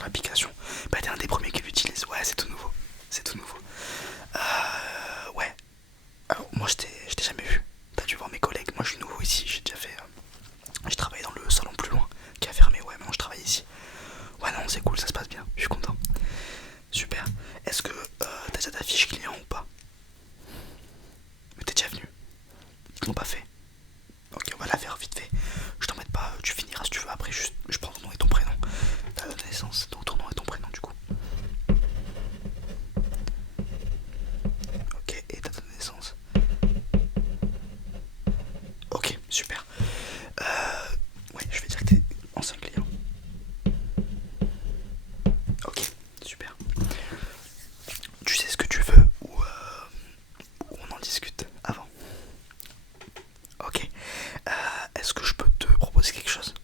sur l'application. Bah t'es un des premiers qui l'utilise. Ouais, c'est tout nouveau. C'est tout nouveau. Ouais. Alors moi je t'ai jamais vu. T'as dû voir mes collègues. Moi je suis nouveau ici. J'ai déjà fait. J'ai travaillé dans le salon plus loin qui a fermé. Ouais, maintenant je travaille ici. Ouais, non, c'est cool, ça se passe bien. Je suis content. Super. Est-ce que t'as déjà ta fiche client ou pas? Mais t'es déjà venu? Ils l'ont pas fait. Ok, on va la faire vite fait. Je t'embête pas, tu finiras si tu veux. Après, juste, je prends ton nom et ton prénom. Ta date de naissance, donc ton nom et ton prénom du coup. Ok, et ta date de naissance. Ok, super. Ouais, je vais dire que t'es ancien client. Ok, super. Tu sais ce que tu veux ou on en discute avant? Ok. Est-ce que je peux te proposer quelque chose?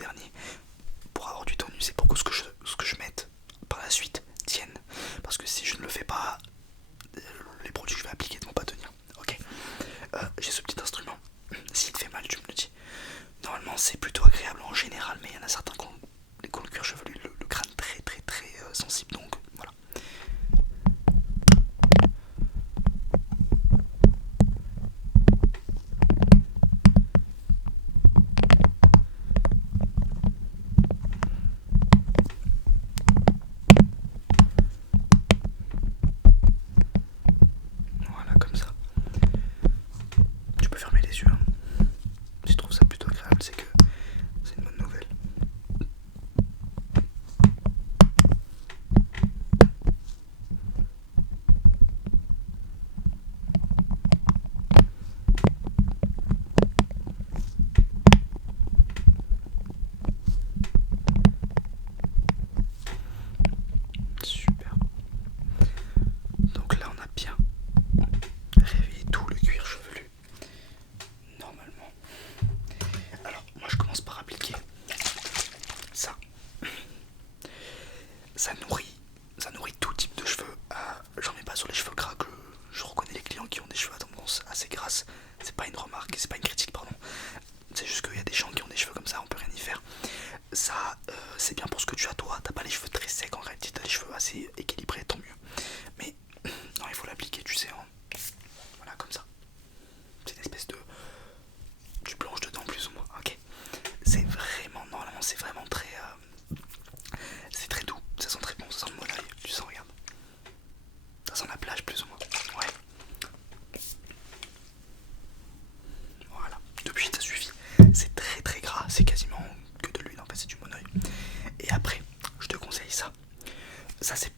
dernier pour avoir du tonus et pour que ce que je mette par la suite tienne. Parce que si je ne le fais pas, les produits que je vais appliquer ne vont pas tenir. Ok. J'ai ce petit instrument. S'il te fait mal, tu me le dis. Normalement, c'est plutôt agréable en général, mais il y en a certains qui ont le cuir chevelu, le crâne très très très sensible. Donc voilà. Voilà, comme ça. Tu peux fermer les yeux. Hein. Si tu trouves ça plutôt agréable, c'est que c'est une bonne nouvelle. Super. Donc là, on a bien réveillé tout le cuir chevelu. Normalement. Alors, moi je commence par appliquer ça. Ça nourrit tout type de cheveux. J'en ai pas sur les cheveux gras que je reconnais les clients qui ont des cheveux à tendance assez grasses. C'est pas une remarque, c'est pas une critique, pardon. C'est juste qu'il y a des gens qui ont des cheveux comme ça, on peut rien y faire. Ça, c'est bien pour ce que tu as toi. T'as pas les cheveux très secs en réalité, t'as les cheveux assez équilibrés, tant mieux. Mais non, il faut l'appliquer, tu sais. Hein. Voilà, comme ça. C'est une espèce de. Du blanche dedans, plus ou moins. Ok. C'est vraiment, normalement, c'est vraiment très. C'est très doux, ça sent très bon, ça sent le monoeil, tu sens, regarde. Ça sent la plage plus ou moins. Ouais. Voilà, depuis ça suffit. C'est très très gras, c'est quasiment que de l'huile en fait, c'est du monoeil. Et après, je te conseille ça. Ça c'est